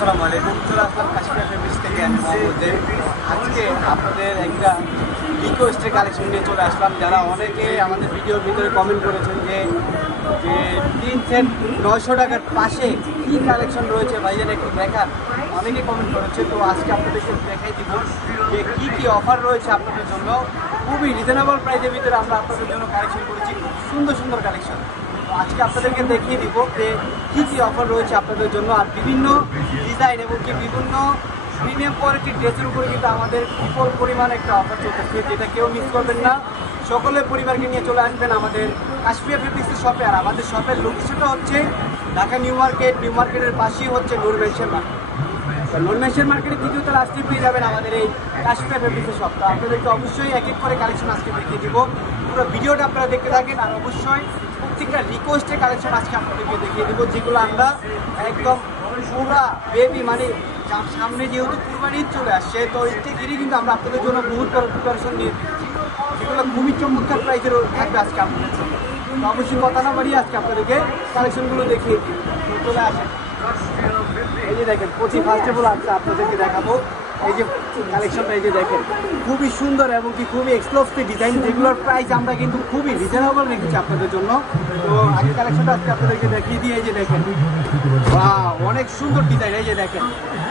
আসসালামু আলাইকুম। চলে আসলাম কাশ্মীর ফেব্রিক্স থেকে। আমি মোহাম্মদের আজকে আপনাদের একটা রিকোয়েস্টের কালেকশন নিয়ে চলে আসলাম। যারা অনেকে আমাদের ভিডিওর ভিতরে কমেন্ট করেছেন যে 3 সেট 900 টাকার পাশে কী কালেকশন রয়েছে ভাইজান একটু দেখান, অনেকে কমেন্ট করেছে। তো আজকে আপনাদেরকে দেখাই দিব যে কী কী অফার রয়েছে আপনাদের জন্য। খুবই রিজনেবল প্রাইসের ভিতরে আমরা আপনাদের জন্য কালেকশন করেছি, খুব সুন্দর সুন্দর কালেকশন। আজকে আপনাদেরকে দেখিয়ে দিব যে কী কী অফার রয়েছে আপনাদের জন্য। আর বিভিন্ন ডিজাইন এবং কি বিভিন্ন প্রিমিয়াম কোয়ালিটির ড্রেসের উপরে কিন্তু আমাদের বিপুল পরিমাণ একটা অফার চলতেছে, যেটা কেউ মিস করবেন না। সকলের পরিবারকে নিয়ে চলে আসবেন আমাদের কাশ্মীর ফেব্রিক্সের শপে। আর আমাদের শপের লোকেশনটা হচ্ছে ঢাকা নিউ মার্কেট। নিউ মার্কেটের পাশেই হচ্ছে নূর মেনশন মার্কেট। নূর মেনশন মার্কেটে দ্বিতীয়তলা আসতে পেয়ে যাবেন আমাদের এই কাশ্মীর ফেব্রিক্সের শপ। তো আপনাদেরকে অবশ্যই এক এক করে কালেকশন আজকে দেখিয়ে দিব। পুরো ভিডিওটা আপনারা দেখতে থাকেন। আর অবশ্যই প্রত্যেকটা রিকোয়েস্টের কালেকশন আজকে আপনাদেরকে দেখিয়ে দেবো, যেগুলো আমরা একদম পুরা বেবি মানে সামনে যেহেতু কুরবানি ঈদ চলে আসছে, তো ঈদকে ঘিরে কিন্তু আমরা আপনাদের জন্য বহুত বড় প্রিপারেশন নিয়ে দিচ্ছি, যেগুলো খুবই চমৎকার প্রাইসের থাকবে আজকে আপনাদের জন্য। তো অবশ্যই কথা না বাড়িয়ে আজকে আপনাদেরকে কালেকশনগুলো দেখিয়ে দিই। চলে আসেন, এই যে দেখেন ফার্স্ট অফ অল আজকে আপনাদেরকে দেখাবো এই যে কালেকশনটা। এই যে দেখেন খুবই সুন্দর এবং কি খুবই এক্সক্লুসিভ ডিজাইন, যেগুলোর প্রাইস আমরা কিন্তু খুবই রিজনেবল রেখেছি আপনাদের জন্য। তো আগে কালেকশনটা আজকে আপনাদেরকে দেখিয়ে দিয়ে এই যে দেখেন, বাহ অনেক সুন্দর ডিজাইন। এই যে দেখেন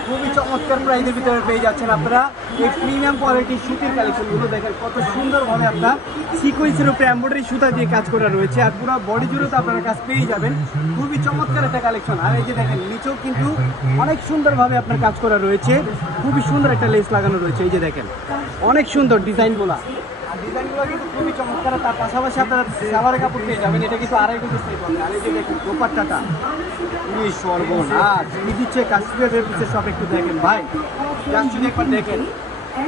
খুবই চমৎকার প্রাইসের ভিতরে পেয়ে যাচ্ছেন আপনারা এই প্রিমিয়াম কোয়ালিটির সুতির কালেকশনগুলো। দেখেন কত সুন্দরভাবে আপনার সিকোয়েন্সের উপরে এমব্রয়ডারি সুতা দিয়ে কাজ করা রয়েছে, আর পুরো বডি জুড়ে তো আপনারা কাজ পেয়ে যাবেন। খুবই চমৎকার একটা কালেকশন। আর এই যে দেখেন নিচেও কিন্তু অনেক সুন্দরভাবে আপনার কাজ করা রয়েছে, খুবই সুন্দর একটা লেস লাগানো রয়েছে। এই যে দেখেন অনেক সুন্দর ডিজাইনগুলো, আর ডিজাইনগুলো কিন্তু খুবই চমৎকার। তার পাশাপাশি আপনারা সালোয়ারের কাপড় পেয়ে যাবেন, এটা কিন্তু 2.5 গজ সেট হবে। আর এই যে দেখেন দোপাট্টাটা খুবই সর্বনাশ কি দিচ্ছে কাশ্মীর ফেব্রিক্সের শপ। একটু দেখেন ভাই, জাস্ট যদি একবার দেখেন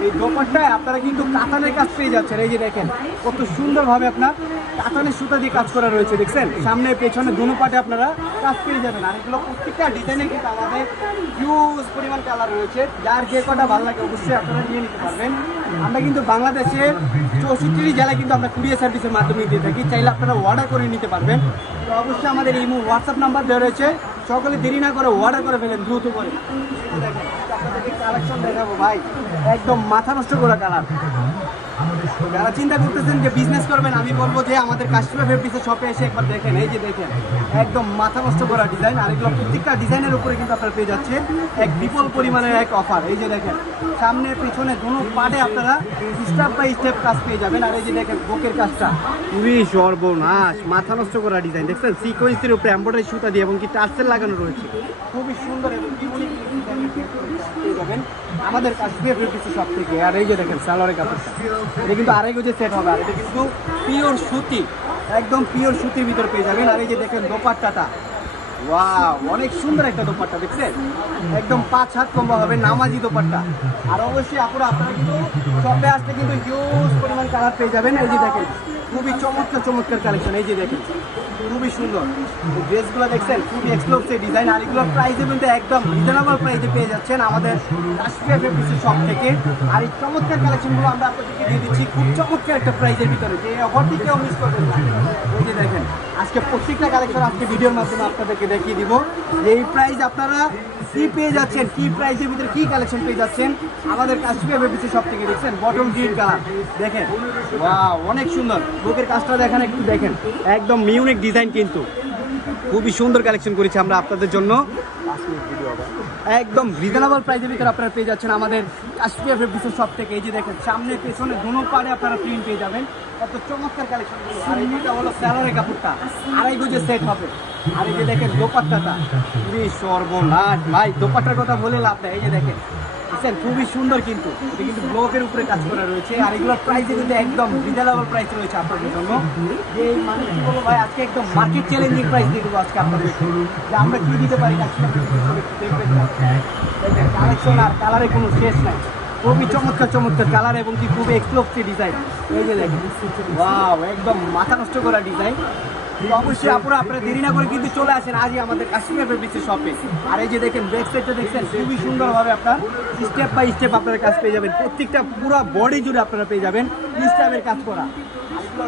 এই দোপাট্টায় আপনারা কিন্তু কাতানের কাজ পেয়ে যাচ্ছেন। এই যে দেখেন কত সুন্দরভাবে আপনার কাতানের সুতা দিয়ে কাজ করা রয়েছে, দেখছেন সামনে পেছনে দুনো পাটে আপনারা কাজ পেয়ে যাবেন। আর এগুলো প্রত্যেকটা ডিজাইনে কিন্তু আমাদের হিউজ পরিমাণ কালার রয়েছে, যার যে কটা ভালো লাগে অবশ্যই আপনারা নিয়ে নিতে পারবেন। আমরা কিন্তু বাংলাদেশের 64 জেলায় কিন্তু আমরা কুরিয়ার সার্ভিসের মাধ্যমে দিয়ে থাকি, চাইলে আপনারা অর্ডার করে নিতে পারবেন। তো অবশ্যই আমাদের এই হোয়াটসঅ্যাপ নাম্বার দেওয়া রয়েছে, সকলে দেরি না করে অর্ডার করে ফেলেন দ্রুত করে। আপনাদেরকে কালেকশন দেখাবো ভাই, একদম মাথা নষ্ট করা কালার। যারা চিন্তা করতেছেন যে বিজনেস করবেন, আমি বলবো যে আমাদের কাশ্মীর ফেব্রিক্সের শপে এসে একবার দেখেন। এই যে দেখেন একদম মাথা নষ্ট করা ডিজাইন, আর এগুলো প্রত্যেকটা ডিজাইনের উপরে কিন্তু আপনারা পেয়ে যাচ্ছে এক বিপুল পরিমাণের এক অফার। এই যে দেখেন সামনে পিছনে দুনো পাটে আপনারা স্টেপ বাই স্টেপ কাজ পেয়ে যাবেন। আর এই যে দেখেন বুকের কাজটা খুবই সর্বনাশ মাথা নষ্ট করা ডিজাইন, দেখছেন সিকোয়েন্সের উপরে এমব্রয়ডারি সুতা দিয়ে এবং কি টার্সেল লাগানো রয়েছে, খুবই সুন্দর এবং ইউনিক পেয়ে যাবেন আমাদের কাশ্মীর ফেব্রিক্সের শপ থেকে। আর এই যে দেখেন সালোয়ারের কাপড়টা, এটা কিন্তু 2.5 গজের সেট হবে। আর এটা কিন্তু পিওর সুতি, একদম পিওর সুতির ভিতরে পেয়ে যাবেন। আর এই যে দেখেন দোপাট্টাটা, ওয়াও অনেক সুন্দর একটা দোপাট্টা, দেখছেন একদম 5 হাত লম্বা হবে নামাজি দোপাট্টা। আর অবশ্যই আপনারা কিন্তু শপে আসতে কিন্তু হিউজ পরিমাণ কালার পেয়ে যাবেন। এই যে দেখেন খুবই চমৎকার চমৎকার কালেকশন। এই যে দেখেন খুবই সুন্দর ড্রেসগুলো, দেখছেন খুবই এক্সক্লুসিভ ডিজাইন। আর এগুলোর প্রাইসে কিন্তু একদম রিজনেবল প্রাইসে পেয়ে যাচ্ছেন আমাদের কাশ্মীর ফেব্রিক্সের শপ থেকে। আর এই চমৎকার কালেকশনগুলো আমরা আপনাদেরকে দিয়ে দিচ্ছি খুব চমৎকার একটা প্রাইসের ভিতরে, যে অফারটি কেউ মিস করবেন না। এই যে দেখেন আজকে প্রত্যেকটা কালেকশন আজকে ভিডিওর মাধ্যমে আপনাদেরকে দেখিয়ে দিব যে এই প্রাইস আপনারা কি পেয়ে যাচ্ছেন, কি প্রাইসের ভিতরে কি কালেকশন পেয়ে যাচ্ছেন আমাদের কাশ্মীর ফেব্রিক্সের শপ থেকে। দেখছেন বটল গ্রিন কালার, দেখেন ওয়াও অনেক সুন্দর। বুকের কাজটা দেখেন, একটু দেখেন একদম ইউনিক ডিজাইন, কিন্তু খুবই সুন্দর কালেকশন করেছি আমরা আপনাদের জন্য একদম রিজনেবল প্রাইসের ভিতরে আপনারা পেয়ে যাচ্ছেন আমাদের কাশ্মীর ফেব্রিক্সের শপ থেকে। এই যে দেখেন সামনে পেছনে দুনো পাড়ে আপনারা প্রিন্ট পেয়ে যাবেন, কত চমৎকার কালেকশন। আর এইটা হলো সালোয়ারের কাপড়টা 2.5 গজের সেট হবে। আর এই যে দেখেন দোপাট্টাটা খুবই সর্বনাশ ভাই, দোপাট্টার কথা বলে লাভ নাই। এই যে দেখেন খুবই সুন্দর, কিন্তু এটা কিন্তু ব্লকের উপরে কাজ করা রয়েছে। আর এগুলোর প্রাইসে কিন্তু একদম রিজনেবল প্রাইস রয়েছে আপনাদের জন্য। যে মানে কি বলবো ভাই, আজকে একদম মার্কেট চ্যালেঞ্জিং প্রাইস দিয়ে দেবো আজকে আপনাদের, যে আমরা কি দিতে পারি কালেকশন। আর কালারে কোনো শেষ নাই, খুবই চমৎকার চমৎকার কালার এবং কি খুবই এক্সক্লুসিভ ডিজাইন। এই যে দেখেন ওয়াও একদম মাথা নষ্ট করা ডিজাইন। অবশ্যই আপনারা দেরি না করে কিন্তু চলে আসেন আজই আমাদের কাশ্মীর ফেব্রিক্সের শপে। আর এই যে দেখেন ব্যাক সাইডটা দেখছেন খুবই সুন্দরভাবে আপনার স্টেপ বাই স্টেপ আপনারা কাজ পেয়ে যাবেন, প্রত্যেকটা পুরো বডি জুড়ে আপনারা পেয়ে যাবেন স্টেপের কাজ করা।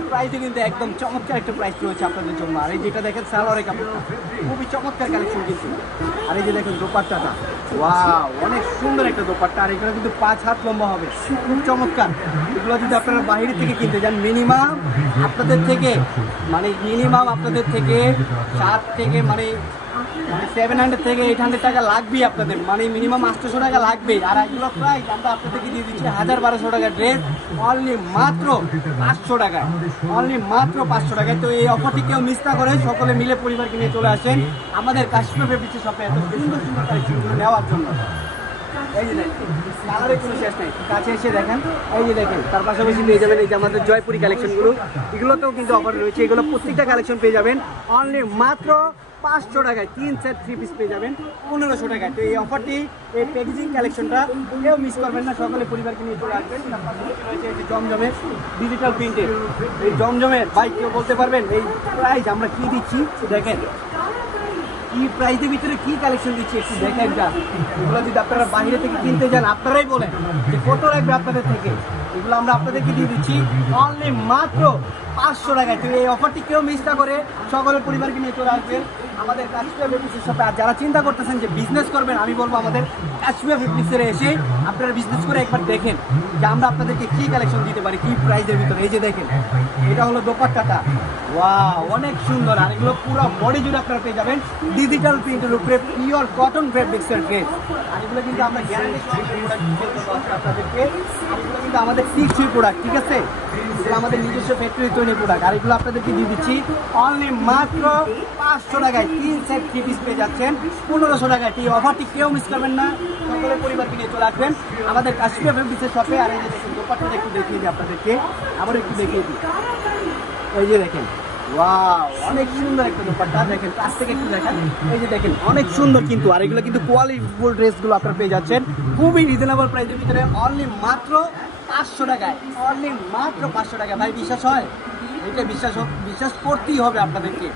প্রাইসে কিন্তু একদম চমৎকার একটা প্রাইস রয়েছে আপনাদের জন্য। আর এই যেটা দেখেন সালোয়ারের কাপড়টা খুবই চমৎকার কালেকশন কিন্তু। আর এই যে দেখেন দোপাট্টাটা ওয়াও, অনেক সুন্দর একটা দোপাট্টা। আর এগুলো কিন্তু 5 হাত লম্বা হবে, খুব চমৎকার। এগুলো যদি আপনারা বাইরে থেকে কিনতে যান মিনিমাম আপনাদের থেকে 7 থেকে 700 থেকে 800 টাকা লাগবেই আপনাদের, মিনিমাম 800 টাকা লাগবেই। আর এগুলো প্রাইস আমরা আপনাদেরকে দিয়ে দিচ্ছি 1000-1200 টাকা ড্রেস অনলি মাত্র 500 টাকায়, তো এই অফারটি কেউ মিস না করে সকলে মিলে পরিবারকে নিয়ে চলে আসেন আমাদের কাশ্মীর ফেব্রিক্স শপে এত সুন্দর সুন্দর কালেকশনগুলো নেওয়ার জন্য। এই যে দেখেন, কালারের কোনো শেষ নেই, কাছে এসে দেখেন। এই যে দেখেন, তার পাশাপাশি পেয়ে যাবেন এই যে আমাদের জয়পুরি কালেকশনগুলো, এগুলোতেও কিন্তু অফার রয়েছে। এগুলো প্রত্যেকটা কালেকশন পেয়ে যাবেন অনলি মাত্র 500 টাকায়। 3 সেট 3 পিস পেয়ে যাবেন 1500 টাকায়। তো এই অফারটি, এই প্যাকেজিং কালেকশনটা কেউ মিস করবেন না, সকলে পরিবারকে নিয়ে চলে আসবেন। তার পাশাপাশি রয়েছে এই যে জমজমের ডিজিটাল প্রিন্টের, এই জমজমের ভাই কেউ বলতে পারবেন এই প্রাইস আমরা কি দিচ্ছি? দেখেন কি প্রাইসের ভিতরে কি কালেকশন দিচ্ছি, একটু দেখেন। এগুলো যদি আপনারা বাইরে থেকে কিনতে যান আপনারাই বলেন যে কত লাগবে আপনাদের থেকে। এগুলো আমরা আপনাদেরকে দিয়ে দিচ্ছি অনলি মাত্র 500 টাকায়। তো এই অফারটি কেউ মিস না করে সকলের পরিবারকে নিয়ে চলে আসবেন আমাদের কাশ্মীর ফেব্রিক্সের শপে। আর যারা চিন্তা করতেছেন যে বিজনেস করবেন, আমি বলবো আমাদের কাশ্মীর ফেব্রিক্সে এসে আপনারা বিজনেস করে একবার দেখেন যে আমরা আপনাদেরকে কি কালেকশন দিতে পারি, কি প্রাইসের ভিতরে। এই যে দেখেন, এটা হলো দোপাট্টাটা, ওয়াও অনেক সুন্দর। আর এগুলো পুরো বডি জুড়ে আপনারা পেয়ে যাবেন ডিজিটাল প্রিন্টের উপরে পিওর কটন ফেব্রিক্সের ড্রেস। আর এগুলো কিন্তু আমরা গ্যারান্টি আপনাদেরকে, আর এগুলো কিন্তু আমাদের ফিক্সড প্রোডাক্ট, ঠিক আছে? এগুলো আমাদের নিজস্ব ফ্যাক্টরি তৈরি প্রোডাক্ট। আর এগুলো আপনাদেরকে দিয়ে দিচ্ছি অনলি মাত্র 500 টাকায়। 3 সেট 3 পিস পেয়ে যাচ্ছেন 1500 টাকায়। এই অফারটি কেউ মিস করবেন না, সকলের পরিবারকে নিয়ে চলে আসবেন আমাদের কাশ্মীর ফেব্রিক্সের শপে। আর এই যে দেখুন দোপাট্টাটা একটু দেখিয়ে দিই আপনাদেরকে, আবার একটু দেখিয়ে দিই। এই যে দেখেন, ওয়াও অনেক সুন্দর একটা দোপাট্টা। দেখেন কাছ থেকে একটু দেখেন, এই যে দেখেন অনেক সুন্দর কিন্তু। আর এগুলো কিন্তু কোয়ালিটিফুল ড্রেসগুলো আপনারা পেয়ে যাচ্ছেন খুবই রিজনেবল প্রাইসের ভিতরে অনলি মাত্র 500 টাকায়, অনলি মাত্র 500 টাকা। ভাই বিশ্বাস হয়? এটা বিশ্বাস করতেই হবে আপনাদেরকে।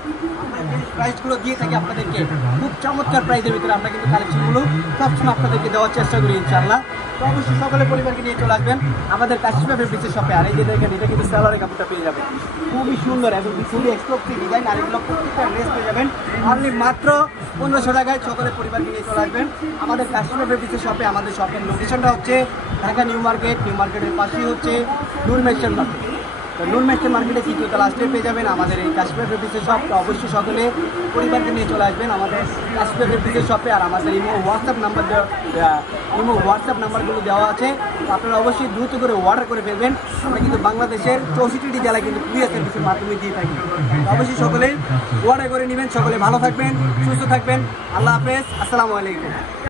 আমরা যে প্রাইসগুলো দিয়ে থাকি আপনাদেরকে খুব চমৎকার প্রাইসের ভিতরে আমরা কিন্তু কালেকশনগুলো সবসময় আপনাদেরকে দেওয়ার চেষ্টা করি ইনশাআল্লাহ। তো অবশ্যই সকলে পরিবারকে নিয়ে চলে আসবেন আমাদের কাশ্মীর ফেব্রিক্সের শপে। আর এই যে দেখেন, এটা কিন্তু সালোয়ারের কাপড়টা পেয়ে যাবেন খুবই সুন্দর এবং খুবই এক্সক্লুসিভ ডিজাইন। আর এগুলো প্রত্যেকটা ড্রেস পেয়ে যাবেন অনলি মাত্র 1500 টাকায়। সকলে পরিবারকে নিয়ে চলে আসবেন আমাদের কাশ্মীর ফেব্রিক্সের শপে। আমাদের শপের লোকেশনটা হচ্ছে ঢাকা নিউ মার্কেট, নিউ মার্কেটের পাশেই হচ্ছে নূর মেশিন মার্কেট। তো নূর মেশিন মার্কেটে তৃতীয় তলা আসলে পেয়ে যাবেন আমাদের এই কাশ্মীর ফেব্রিক্সের শপ। তো অবশ্যই সকলে পরিবারকে নিয়ে চলে আসবেন আমাদের কাশ্মীর ফেব্রিক্সের শপে। আর আমাদের ইমো হোয়াটসঅ্যাপ নাম্বারগুলো দেওয়া আছে, তো আপনারা অবশ্যই দ্রুত করে অর্ডার করে ফেলবেন। আমরা কিন্তু বাংলাদেশের 64টি জেলায় কিন্তু কুরিয়ার সার্ভিসের মাধ্যমে দিয়ে থাকি। তো অবশ্যই সকলে অর্ডার করে নেবেন। সকলে ভালো থাকবেন, সুস্থ থাকবেন। আল্লাহ হাফেজ, আসসালামু আলাইকুম।